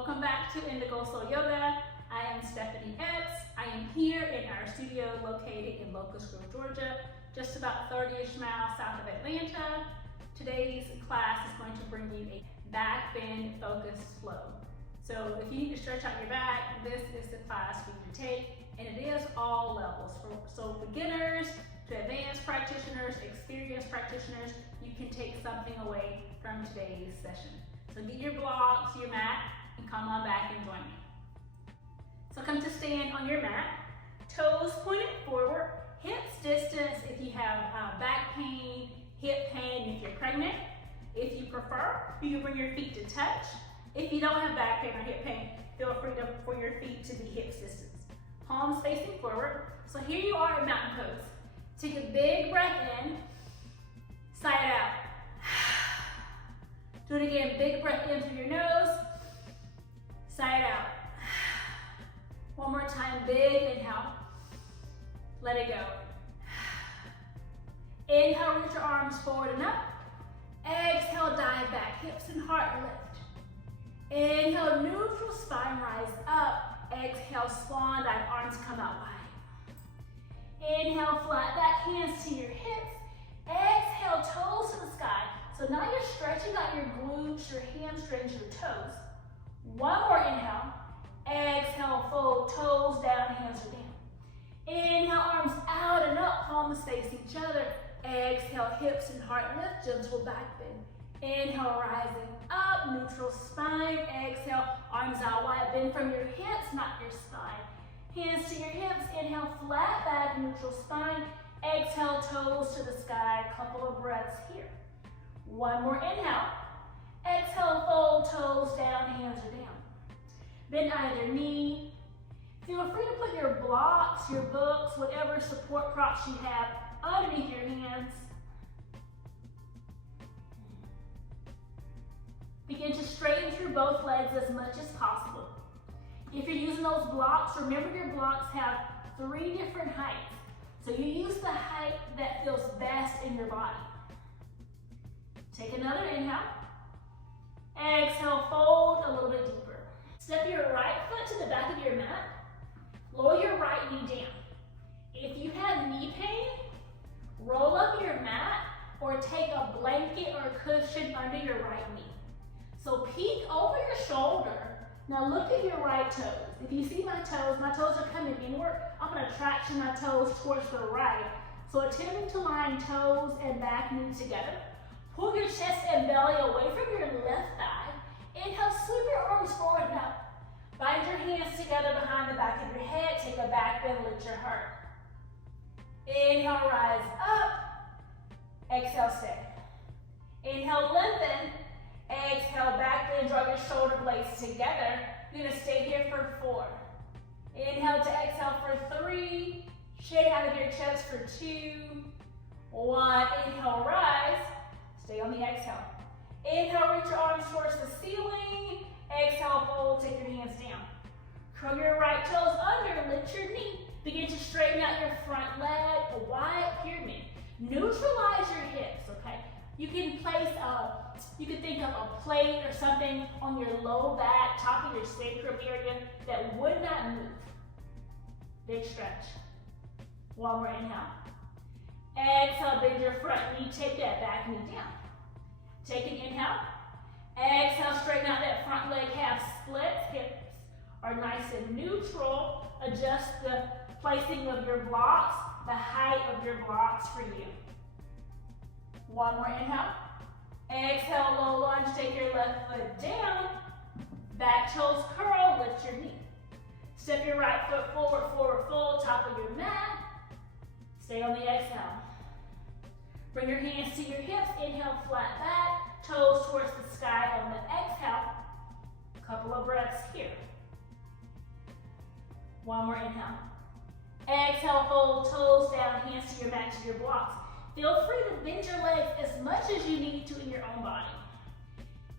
Welcome back to Indigo Soul Yoga. I am Stephanie Epps. I am here in our studio located in Locust Grove, Georgia, just about 30-ish miles south of Atlanta. Today's class is going to bring you a back bend focused flow. So if you need to stretch out your back, this is the class for you to take, and it is all levels. So beginners to advanced practitioners, experienced practitioners, you can take something away from today's session. So get your blocks, your mat, and come on back and join me. So come to stand on your mat, toes pointed forward, hips distance if you have back pain, hip pain if you're pregnant. If you prefer, you can bring your feet to touch. If you don't have back pain or hip pain, feel free for your feet to be hips distance. Palms facing forward. So here you are in mountain pose. Take a big breath in, sigh it out. Do it again, big breath in through your nose, sigh it out. One more time, big inhale, let it go. Inhale, reach your arms forward and up. Exhale, dive back, hips and heart lift. Inhale, neutral spine, rise up. Exhale, swan dive, arms come out wide. Inhale, flat back, hands to your hips. Exhale, toes to the sky. So now you're stretching out your glutes, your hamstrings, your toes. One more inhale. Exhale, fold, toes down, hands are down. Inhale, arms out and up, palms face each other. Exhale, hips and heart lift, gentle back bend. Inhale, rising up, neutral spine. Exhale, arms out wide, bend from your hips, not your spine. Hands to your hips, inhale, flat back, neutral spine. Exhale, toes to the sky, couple of breaths here. One more inhale. Exhale, fold, toes down, hands are down. Bend either knee. Feel free to put your blocks, your books, whatever support props you have underneath your hands. Begin to straighten through both legs as much as possible. If you're using those blocks, remember your blocks have 3 different heights. So you use the height that feels best in your body. Take another inhale. Exhale, fold a little bit deeper. Step your right foot to the back of your mat. Lower your right knee down. If you have knee pain, roll up your mat or take a blanket or a cushion under your right knee. So peek over your shoulder. Now look at your right toes. If you see my toes are coming inward. I'm going to traction my toes towards the right. So attempting to line toes and back knee together. Pull your chest and belly away from your left thigh. Inhale, sweep your arms forward and up. Bind your hands together behind the back of your head. Take a back bend, lift your heart. Inhale, rise up. Exhale, stay. Inhale, lengthen. Exhale, back bend, draw your shoulder blades together. You're gonna stay here for 4. Inhale to exhale for 3. Shake out of your chest for 2. 1, inhale, rise. Stay on the exhale. Inhale, reach your arms towards the ceiling. Exhale, fold, take your hands down. Curl your right toes under, lift your knee. Begin to straighten out your front leg, a wide pyramid. Neutralize your hips, okay? You can you can think of a plate or something on your low back, top of your sacrum area that would not move. Big stretch. One more inhale. Exhale, bend your front knee, take that back knee down. Take an inhale. Exhale, straighten out that front leg, half split. Hips are nice and neutral. Adjust the placing of your blocks, the height of your blocks for you. One more inhale. Exhale, low lunge, take your left foot down. Back toes curl, lift your knee. Step your right foot forward, forward fold, top of your mat. Stay on the exhale. Bring your hands to your hips, inhale, flat back, toes towards the sky on the exhale. Couple of breaths here. One more inhale. Exhale, fold, toes down, hands to your mat, to your blocks. Feel free to bend your legs as much as you need to in your own body.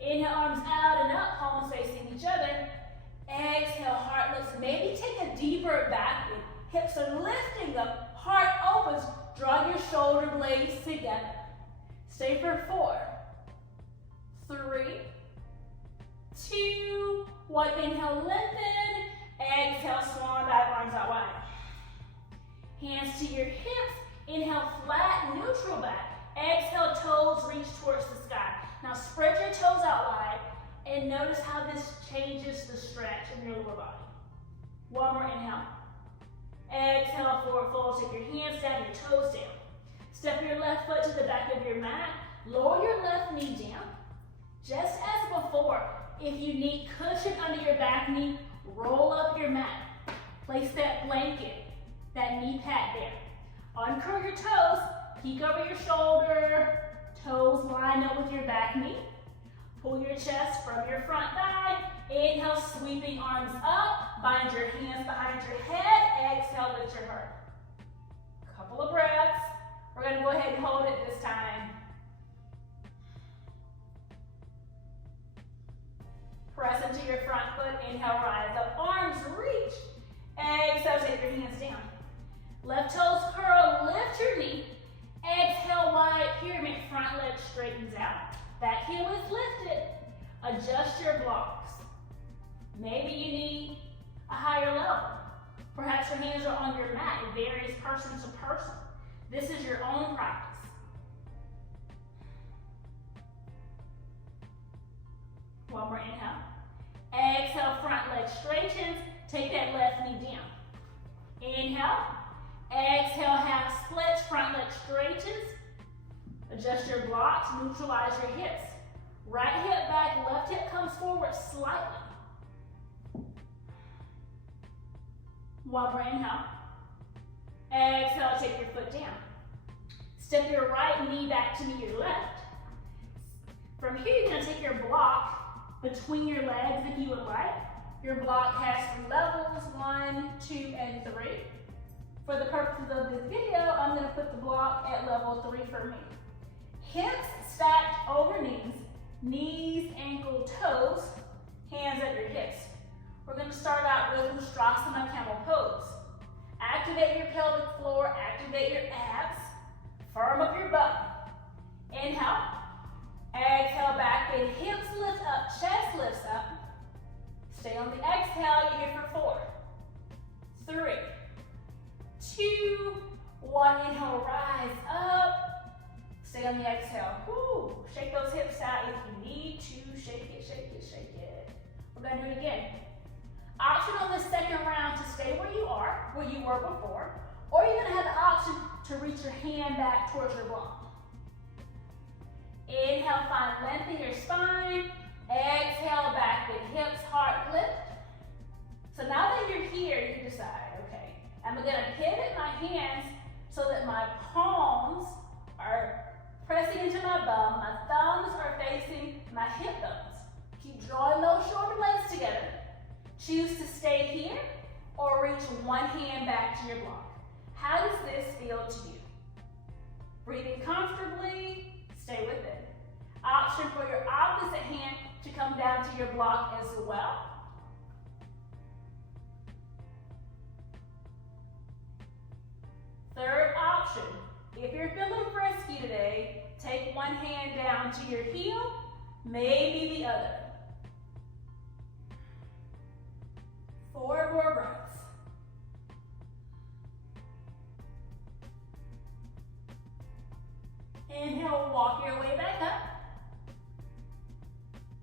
Inhale, arms out and up, palms facing each other. Exhale, heart lifts. Maybe take a deeper back bend. Hips are lifting up, heart opens. Draw your shoulder blades together. Stay for 4, 3, 2, 1, inhale, lengthen. Exhale, swan dive, arms out wide. Hands to your hips. Inhale, flat, neutral back. Exhale, toes reach towards the sky. Now spread your toes out wide and notice how this changes the stretch in your lower body. One more inhale. Exhale, forward fold. Take your hands down, your toes down. Step your left foot to the back of your mat. Lower your left knee down. Just as before, if you need cushion under your back knee, roll up your mat. Place that blanket, that knee pad there. Uncurl your toes, peek over your shoulder, toes line up with your back knee. Pull your chest from your front thigh. Inhale, sweeping arms up. Bind your hands behind your head. Exhale, lift your heart. Couple of breaths. We're going to go ahead and hold it this time. Press into your front foot. Inhale, rise up. Arms reach. Exhale, take your hands down. Left toes curl, lift your knee. Exhale, wide pyramid, front leg straightens out. Back heel is lifted. Adjust your blocks. Maybe you need a higher level. Perhaps your hands are on your mat. It varies person to person. This is your own practice. One more inhale. Exhale, front leg straightens. Take that left knee down. Inhale. Exhale, half splits, front leg straightens. Adjust your blocks, neutralize your hips. Right hip back, left hip comes forward slightly. One more inhale. Exhale, take your foot down. Step your right knee back to meet your left. From here, you're going to take your block between your legs if you would like. Your block has 3 levels, 1, 2, and 3. For the purposes of this video, I'm going to put the block at level 3 for me. Hips stacked over knees, knees, ankle, toes, hands at your hips. We're going to start out with Ustrasana camel pose. Activate your pelvic floor, activate your abs, firm up your butt. Inhale, exhale, back bend, hips lift up, chest lifts up. Stay on the exhale, you're here for 4, 3, 2, 1, inhale, rise up. Stay on the exhale. Woo. Shake those hips out if you need to. Shake it, shake it, shake it. We're going to do it again. Option on the second round to stay where you are, where you were before, or you're going to have the option to reach your hand back towards your block. Inhale, find length in your spine. Exhale, back bend, hips, heart lift. So now that you're here, you can decide, okay, I'm going to pivot my hands so that my palms are pressing into my bum, my thumbs are facing my hip bones. Keep drawing those shoulder blades together. Choose to stay here or reach one hand back to your block. How does this feel to you? Breathing comfortably, stay with it. Option for your opposite hand to come down to your block as well. Third option, if you're feeling frisky today, take one hand down to your heel, maybe the other. 4 more breaths. Inhale, walk your way back up.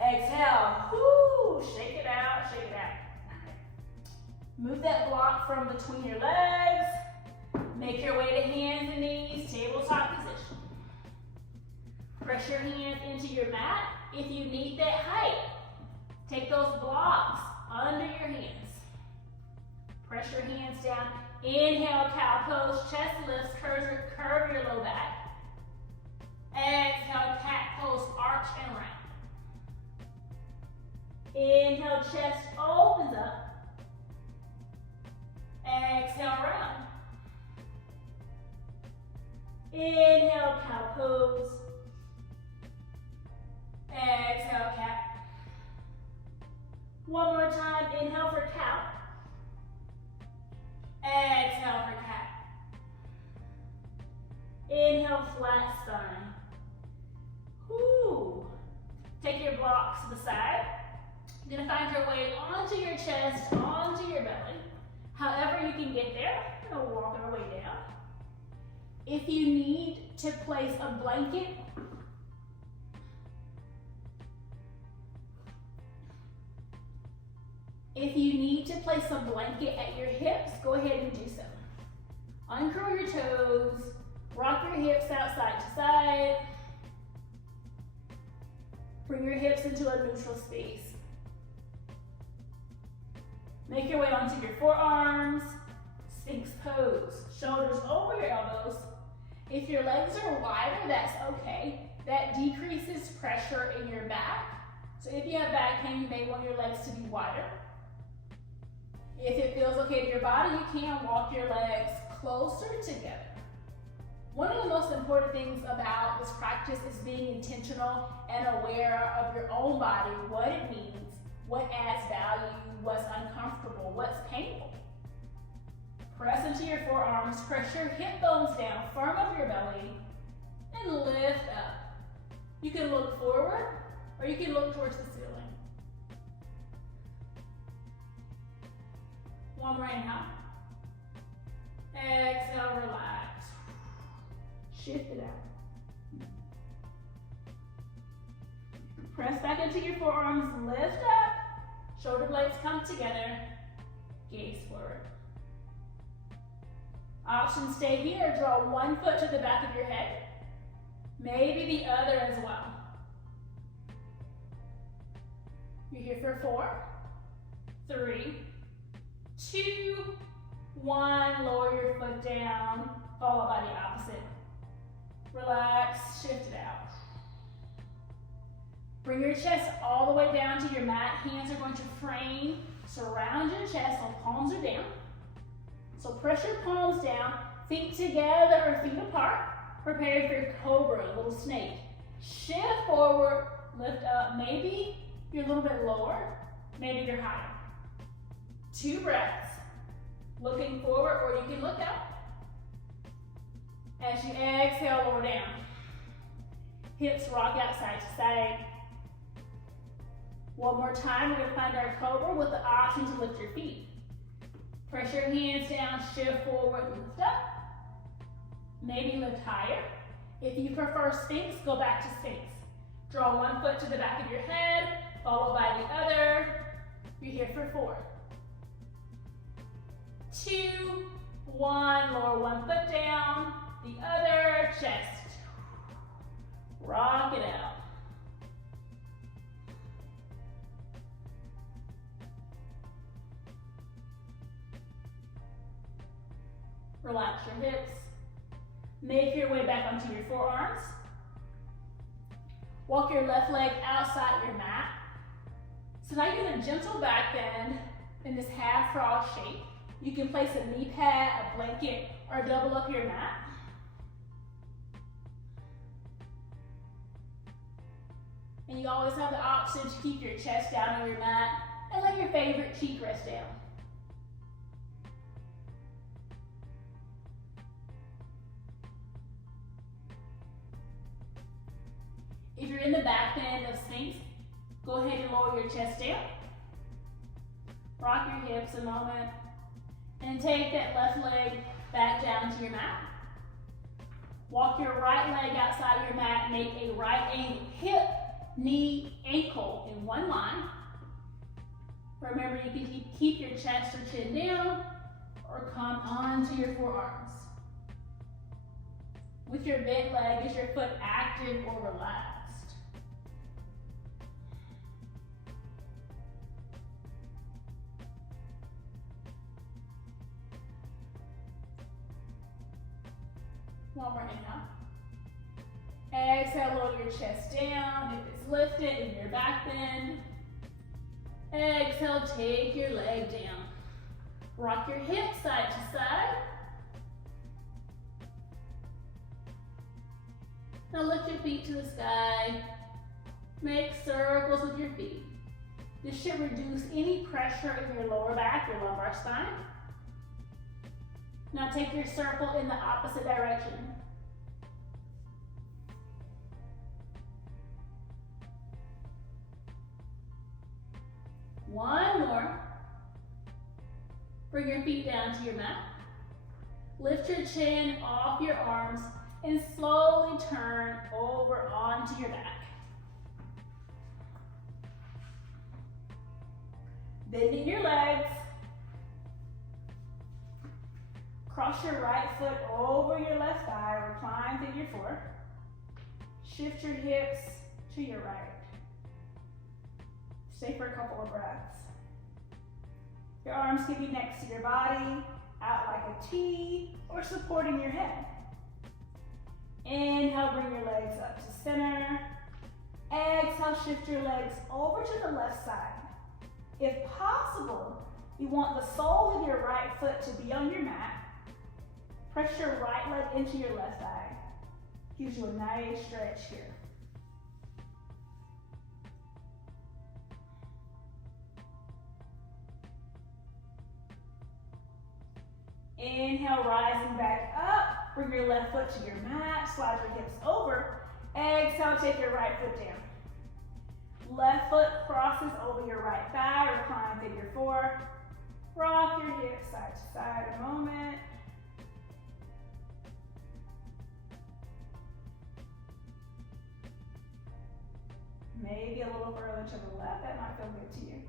Exhale, whoo, shake it out, shake it out. Move that block from between your legs. Make your way to hands and knees, tabletop position. Press your hands into your mat if you need that height. Take those blocks under your hands. Press your hands down. Inhale, cow pose, chest lifts, curve your low back. Exhale, cat pose, arch and round. Inhale, chest opens up. Exhale, round. Inhale, cow pose. Exhale, cat. One more time, inhale for cow. Exhale for cat. Inhale, flat spine. Whoo. Take your blocks to the side. You're gonna find your way onto your chest, onto your belly. However you can get there, we're gonna walk our way down. If you need to place a blanket at your hips, go ahead and do so. Uncurl your toes, rock your hips out side to side. Bring your hips into a neutral space. Make your way onto your forearms, Sphinx pose, shoulders over your elbows. If your legs are wider, that's okay. That decreases pressure in your back. So if you have back pain, you may want your legs to be wider. If it feels okay to your body, you can walk your legs closer together. One of the most important things about this practice is being intentional and aware of your own body, what it means, what adds value, what's uncomfortable, what's painful. Press into your forearms, press your hip bones down, firm up your belly, and lift up. You can look forward, or you can look towards the ceiling. One more inhale. Exhale, relax. Shift it out. Press back into your forearms, lift up. Shoulder blades come together. Gaze forward. Options stay here. Draw one foot to the back of your head. Maybe the other as well. You're here for 4, 3, 2, 1. Lower your foot down, followed by the opposite. Relax, shift it out. Bring your chest all the way down to your mat. Hands are going to frame, surround your chest, so palms are down. So press your palms down, feet together or feet apart. Prepare for your cobra, a little snake. Shift forward, lift up. Maybe you're a little bit lower, maybe you're higher. 2 breaths. Looking forward, or you can look up. As you exhale, lower down. Hips rock out side to side. One more time, we're gonna find our cobra with the option to lift your feet. Press your hands down, shift forward, lift up. Maybe lift higher. If you prefer Sphinx, go back to Sphinx. Draw one foot to the back of your head, followed by the other. You're here for 4, 2, 1. Lower one foot down, the other, chest. Rock it out. Relax your hips. Make your way back onto your forearms. Walk your left leg outside your mat. So now you're in a gentle back bend in this half frog shape. You can place a knee pad, a blanket, or double up your mat. And you always have the option to keep your chest down on your mat and let your favorite cheek rest down. If you're in the back bend of Sphinx, go ahead and lower your chest down. Rock your hips a moment. And take that left leg back down to your mat. Walk your right leg outside your mat. Make a right angle, hip, knee, ankle in one line. Remember, you can keep your chest or chin down or come onto your forearms. With your bent leg, is your foot active or relaxed? One more inhale. Exhale, lower your chest down. If it's lifted in your back bend. Exhale, take your leg down. Rock your hips side to side. Now lift your feet to the sky. Make circles with your feet. This should reduce any pressure in your lower back, your lumbar spine. Now take your circle in the opposite direction. One more. Bring your feet down to your mat. Lift your chin off your arms and slowly turn over onto your back. Bending your legs. Cross your right foot over your left thigh, recline figure four. Shift your hips to your right. Stay for a couple of breaths. Your arms can be next to your body, out like a T, or supporting your head. Inhale, bring your legs up to center. Exhale, shift your legs over to the left side. If possible, you want the sole of your right foot to be on your mat. Press your right leg into your left thigh. Gives you a nice stretch here. Inhale, rising back up. Bring your left foot to your mat. Slide your hips over. Exhale, take your right foot down. Left foot crosses over your right thigh. Recline figure four. Rock your hips side to side a moment. Maybe a little further to the left. That might feel good to you.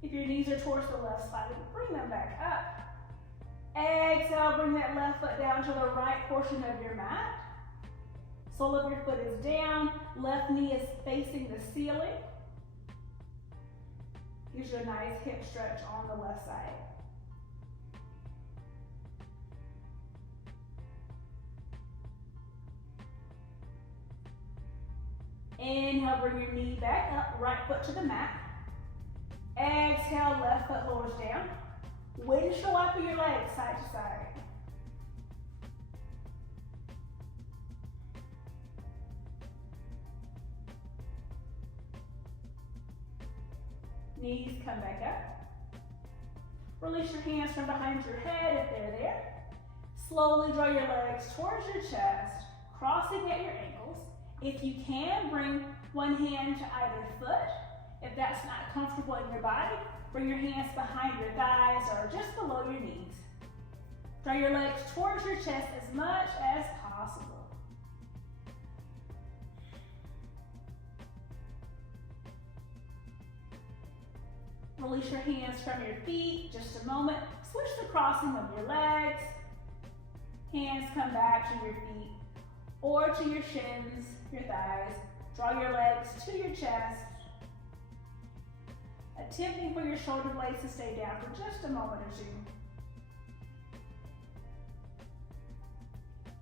If your knees are towards the left side, bring them back up. Exhale, bring that left foot down to the right portion of your mat. Sole of your foot is down. Left knee is facing the ceiling. Gives you a nice hip stretch on the left side. Inhale, bring your knee back up, right foot to the mat. Exhale, left foot lowers down. Windshield wiper your legs side to side. Knees come back up. Release your hands from behind your head if they're there. Slowly draw your legs towards your chest, crossing at your ankles. If you can, bring one hand to either foot. If that's not comfortable in your body, bring your hands behind your thighs or just below your knees. Draw your legs towards your chest as much as possible. Release your hands from your feet, just a moment. Switch the crossing of your legs. Hands come back to your feet or to your shins, your thighs. Draw your legs to your chest. Attempting for your shoulder blades to stay down for just a moment or two.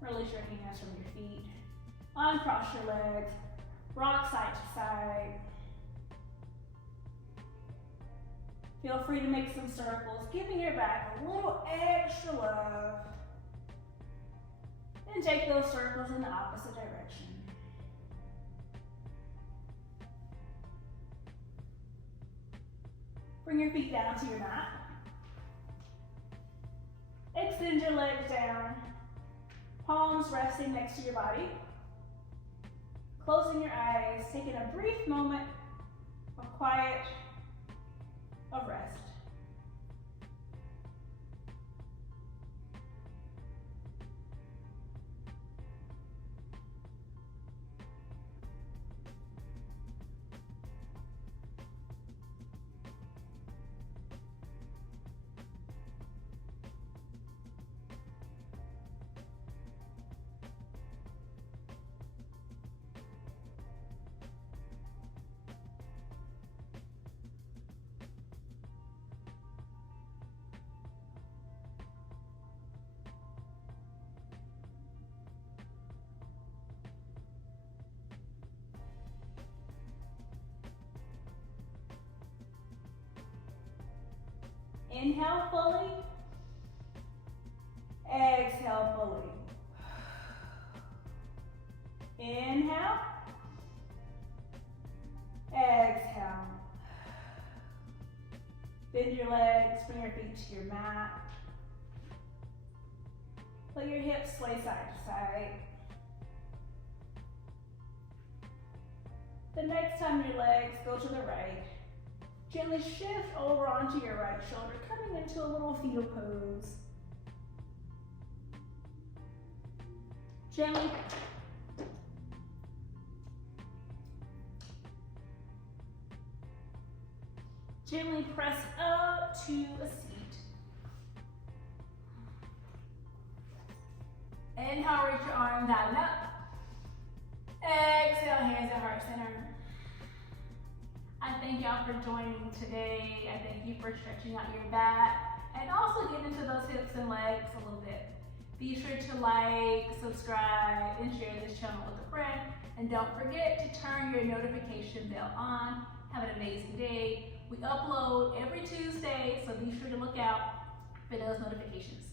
Release your hands from your feet. Uncross your legs. Rock side to side. Feel free to make some circles, giving your back a little extra love. And take those circles in the opposite direction. Bring your feet down to your mat. Extend your legs down. Palms resting next to your body. Closing your eyes, taking a brief moment of quiet, of rest. Inhale fully. Exhale fully. Inhale. Exhale. Bend your legs, bring your feet to your mat. Let your hips sway side to side. The next time your legs go to the right, gently shift over onto your right shoulder, coming into a little fetal pose. Gently press up to a seat. Inhale, reach your arms out and up. Exhale, hands at heart center. I thank y'all for joining today. I thank you for stretching out your back and also getting into those hips and legs a little bit. Be sure to like, subscribe, and share this channel with a friend. And don't forget to turn your notification bell on. Have an amazing day. We upload every Tuesday, so be sure to look out for those notifications.